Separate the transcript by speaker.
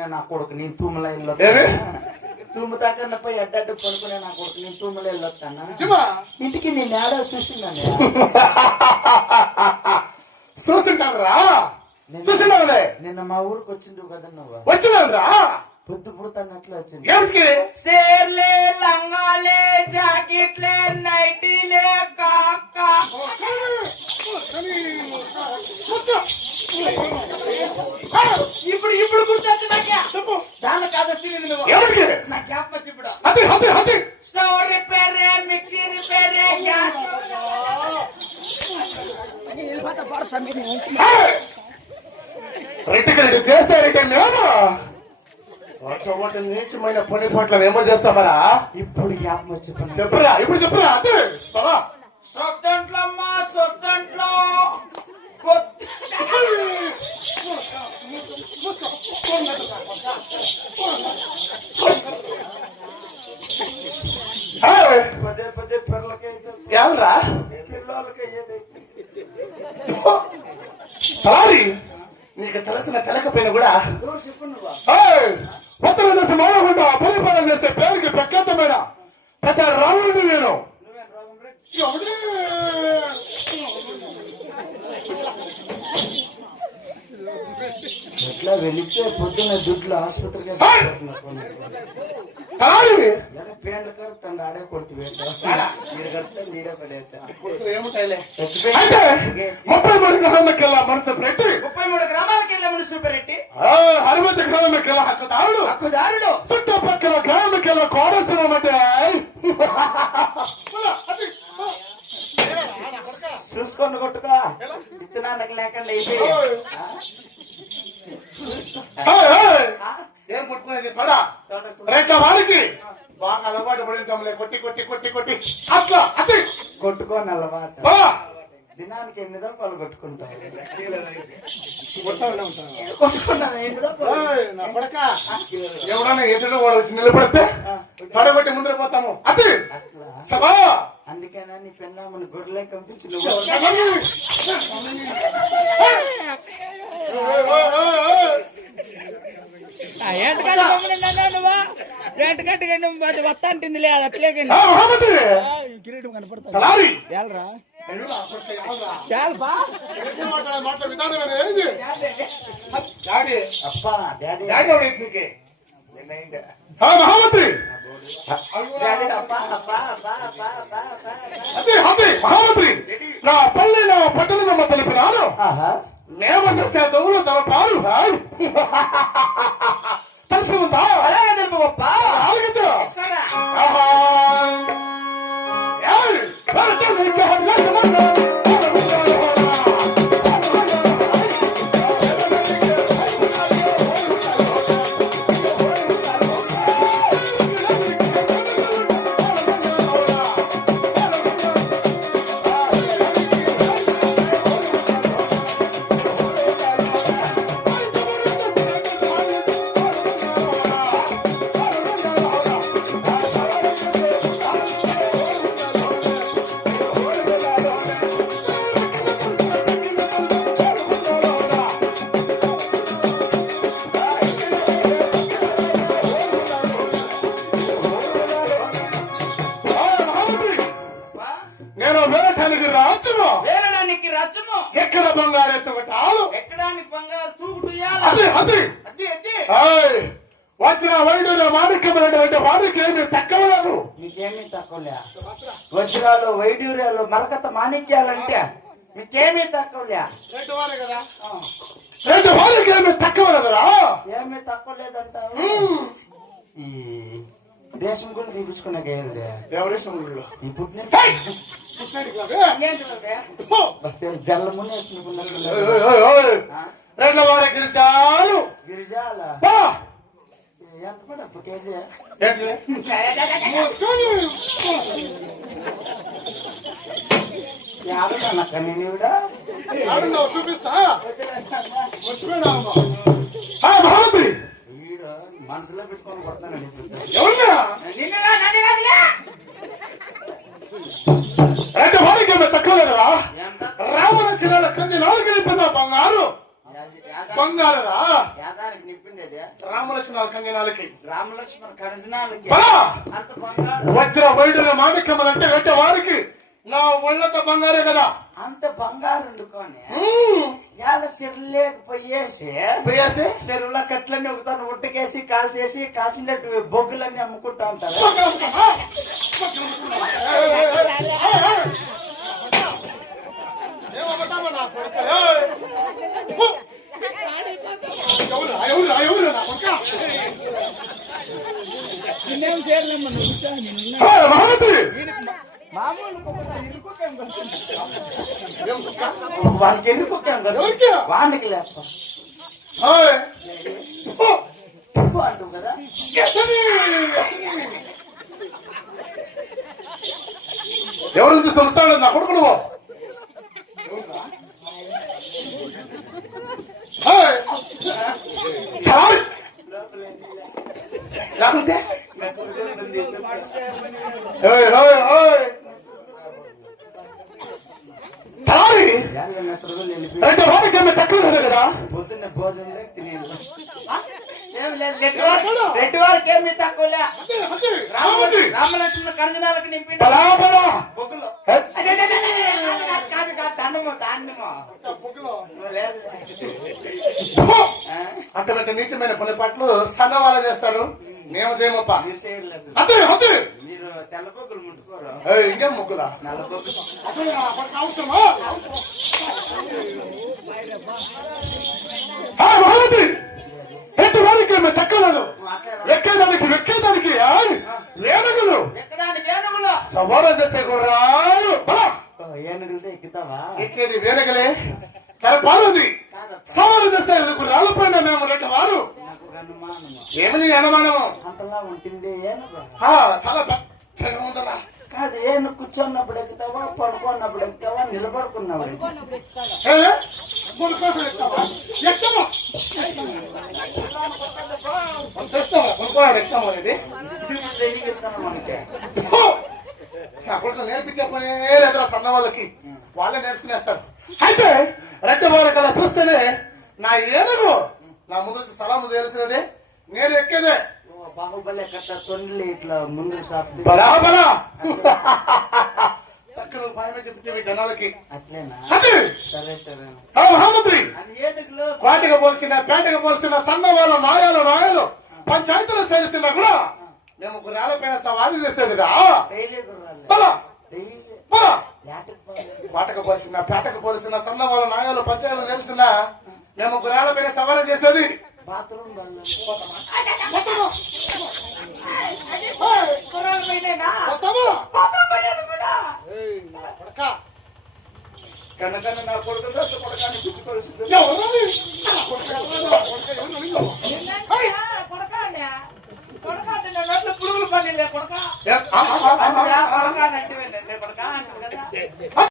Speaker 1: పడుకునే నా కొడుకు నేను తూముల ఇల్లు
Speaker 2: ఏమి?
Speaker 1: తుమ్ముతాకన్నా పోయి అడ్డడ్డు పడుకునే నా కొడుకు నేను తూముల ఇల్లు వస్తానా? ఇంటికి నేను ఏడో చూసిందండి.
Speaker 2: చూసినావులే
Speaker 1: నిన్న మా ఊరికి వచ్చిండు కదా నువ్వు.
Speaker 2: వచ్చినావురా
Speaker 1: పొద్దు పుడతానట్లు వచ్చింది.
Speaker 2: ఏమిటికి?
Speaker 1: సేర్లే లంగాలే జాకెట్లే నైటీలే కాకా. ఇప్పుడు ఇప్పుడు గుర్తొచ్చు నాకే?
Speaker 2: చెప్పు.
Speaker 1: దాని కాదు వచ్చింది నువ్వు
Speaker 2: నీచమైన పని పట్ల ఏమో చేస్తామరా
Speaker 1: ఇప్పుడు గ్యాప్ వచ్చి
Speaker 2: చెప్పురా ఇప్పుడు చెప్పురా అదే బావా.
Speaker 1: సొద్దంట్లో. పదే పదే పిల్లలకైతే
Speaker 2: ఎవరా
Speaker 1: పిల్లలకి ఏదైతే
Speaker 2: సారీ నీకు తెలిసిన తెలకపోయినా కూడా.
Speaker 1: ఎవరు చెప్పు నువ్వు.
Speaker 2: ఏయ్, ఉత్తర దశ మానకుండా పరిపాలన చేసే పేరుకి ప్రఖ్యాతమైన పెద్ద రాముడిని నేను
Speaker 1: నువ్వేం రోగం రే?
Speaker 2: ఎవడే?
Speaker 1: ఎట్లా వెళితే పొద్దున్న దుడ్లు ఆసుపత్రికి
Speaker 2: సార్!
Speaker 1: వేసుకుంటున్నాను.
Speaker 2: సారీ
Speaker 1: ఎలా పేర్లు కడుతుంది ఆడే కొడుతు మీరే పడేస్తా
Speaker 2: కొడుకులు ఏముంటాయిలే?
Speaker 1: చచ్చిపోయి
Speaker 2: అయితే ముప్పై మూడు గ్రామాలకెల్లా మనసు పెట్టి
Speaker 1: ముప్పై మూడు గ్రామాలకి వెళ్ళామని సూపరెట్టి
Speaker 2: ఆ, అరవై గ్రామాలకెల్లా హక్కుదారుడు?
Speaker 1: హక్కుదారుడు.
Speaker 2: చుట్టుపక్కల గ్రామకెల్లా కోరసనం
Speaker 1: చూసుకొని కొట్టుకో. విత్తనాలకు లేకుండా
Speaker 2: ఏం ముట్టుకునేది? పడా రేట్ల వాడికి. బాగా అలవాటు పడి ఉంటాంలే కొట్టి కొట్టి కొట్టి కొట్టి. అట్లా అది
Speaker 1: కొట్టుకోని అలవాటు. దినానికి ఎన్ని
Speaker 2: నా కొడక. ఎవడన్నా ఎదురు వాడు వచ్చి నిలబడితే పడగొట్టి ముందర పోతాము. అది సభా.
Speaker 1: అందుకేనా నీ పెన్నామని గొర్రెలే కంపించి నువ్వు
Speaker 3: ఏంటకంటే గమ్మునున్నా నువ్వు? ఏంటకంటే నువ్వు? అది వస్తా అంటుంది లేదు అట్లే కానీ. కిరీటం
Speaker 2: నీకే? ఆ, మహామంత్రి!
Speaker 1: డాడీ అప్పా అప్పా అప్పా అప్పా అప్పా అప్పా
Speaker 2: అదే అదే మహామంత్రి! నా పల్లె నా పట్టణం తెలిపినాను.
Speaker 1: ఆహా.
Speaker 2: నేమదస్య దొంగలు తమ పాలు Yeah, I'm gonna
Speaker 1: ఎక్కడానికి బంగారు తూగుడు
Speaker 2: అది అది.
Speaker 1: అద్ది అద్ది
Speaker 2: ఏయ్, వచ్చిన వైడు ఏమి తక్కువలేదు
Speaker 1: మీకేమీ తక్కువలే. వజ్రాలు వైడ్యూర్యాలు మరకత మాణిక్యాలంటే మీకేమీ తక్కువలే.
Speaker 2: రెండు వారికి ఏమి తక్కువలేదురా?
Speaker 1: ఏమీ తక్కువ లేదంటావు దేశం గురించి చూపించుకున్నాక ఏంది?
Speaker 2: ఎవరి సొమ్ములు?
Speaker 1: ఈ పుట్టిన
Speaker 2: ఏయ్, పుట్టినది కాదే. ఓ,
Speaker 1: జల్ల
Speaker 2: రెండు చాలు
Speaker 1: గిరిజాల! కేజీ?
Speaker 2: చూపిస్తా?
Speaker 1: వీడు మనసులో పెట్టుకొని యాదానికి నిప్పింది అది
Speaker 2: రా రామలక్ష్మణ కంగనాలకి
Speaker 1: రామలక్ష్మణ కనజనాలకి
Speaker 2: బలా
Speaker 1: అంత బంగారం
Speaker 2: వజ్ర వైడుల మాణిక్యములంటే వెంట వారికి నా ఒళ్ళంత బంగారే కదా
Speaker 1: అంత బంగారం వండుకొని
Speaker 2: మ్మ్.
Speaker 1: ఇవాళ చెరువులేకపోయేసి
Speaker 2: పోయేసి
Speaker 1: చెరువులో కట్లన్నీ ఒకతాను ఉట్టకేసి కాల్చేసి కాల్చినట్టు బొగ్గులన్నీ అమ్ముకుంటా ఉంటారు
Speaker 2: ఏమవుతామో నా కొడుక? ఎవరు? ఎవరు?
Speaker 1: వానికి కదా వానికి కదా
Speaker 2: ఎవరు చూసి వస్తాడు నా కొడుకు నువ్వు చాలు! లేకుంటే! అంటే వాడికి ఏమి తక్కువ లేదు కదా
Speaker 1: పొద్దున్న భోజనం రెడ్డి వారికి ఏమి.
Speaker 2: రామోజీ!
Speaker 1: రామలక్ష్మణ కర్జనాలకు నింపి
Speaker 2: బలా, బలా.
Speaker 1: బొగ్గులు
Speaker 2: ఏ?
Speaker 1: అదే, అదే, అదే, అదే, కాదు, కాదు, కాదు, దాన్నము దాన్నము లేదు
Speaker 2: ఫు!
Speaker 1: ఆ?
Speaker 2: అటువంటి నీచమైన పని పట్లు సన్నవాళ్ళ చేస్తారు. మేము చేయమప్ప. అంతే అంతే.
Speaker 1: మీరు తెల్ల బొగ్గులు ముట్టుకోరు.
Speaker 2: ఏయ్, ఇంకేం
Speaker 1: నల్ల బొగ్గులు
Speaker 2: వారికి తక్కలేదు? ఎక్కేదానికి ఎక్కేదానికి ఏనుగులు! సవార చేసే
Speaker 1: ఎక్కుతావా
Speaker 2: ఎక్కేది వేనగలే తన
Speaker 1: కాదప్ప.
Speaker 2: సవాలు చేస్తే గుర్రాల పైన మేము రెట్ట వారు. ఏమని అనుమానం
Speaker 1: అంతలా ఉంటుంది
Speaker 2: చాలా పెద్దగా ఉందరా
Speaker 1: కాదు ఏనుగు కూర్చున్నప్పుడు ఎక్కుతావా పడుకున్నప్పుడు ఎక్కుతావా నిలబడుకున్నప్పుడు
Speaker 2: నేర్పించే పని లేదా సన్న వాళ్ళకి వాళ్ళే నేర్చుకునేస్తారు. అయితే రెడ్డి వారి కల చూస్తేనే నా ఏనుగు నా ముందు నుంచి సలాము తెలిసినదే నేను ఎక్కేదే.
Speaker 1: బాహుబలి కట్ట ఇట్లా ముందు
Speaker 2: బలా బలా. చెప్తే జనాలకి. మహామంత్రి. వాటికి పోల్చిన పేటకు పోల్చిన సన్న వాళ్ళ నాయాలు నాయాలు పంచాయతీలు చేసిన కూడా మేము గుర్రాల పైన సవారీ
Speaker 1: గుర్రాలు
Speaker 2: బలా
Speaker 1: డైలీ
Speaker 2: వాటకు పోల్చిన పేటకు పోల్చిన సన్న వాళ్ళ నాయాలు పంచాయతీలు తెలిసిన మేము గుర్రాల పైన సవారీ చేసేది.
Speaker 1: బాత్రూమ్
Speaker 2: ఏయ్, నా కొడుకా.
Speaker 1: కొడకాన్ని?
Speaker 2: నా కొడకా కొడకా.
Speaker 1: కొడకా అంటే కొడకా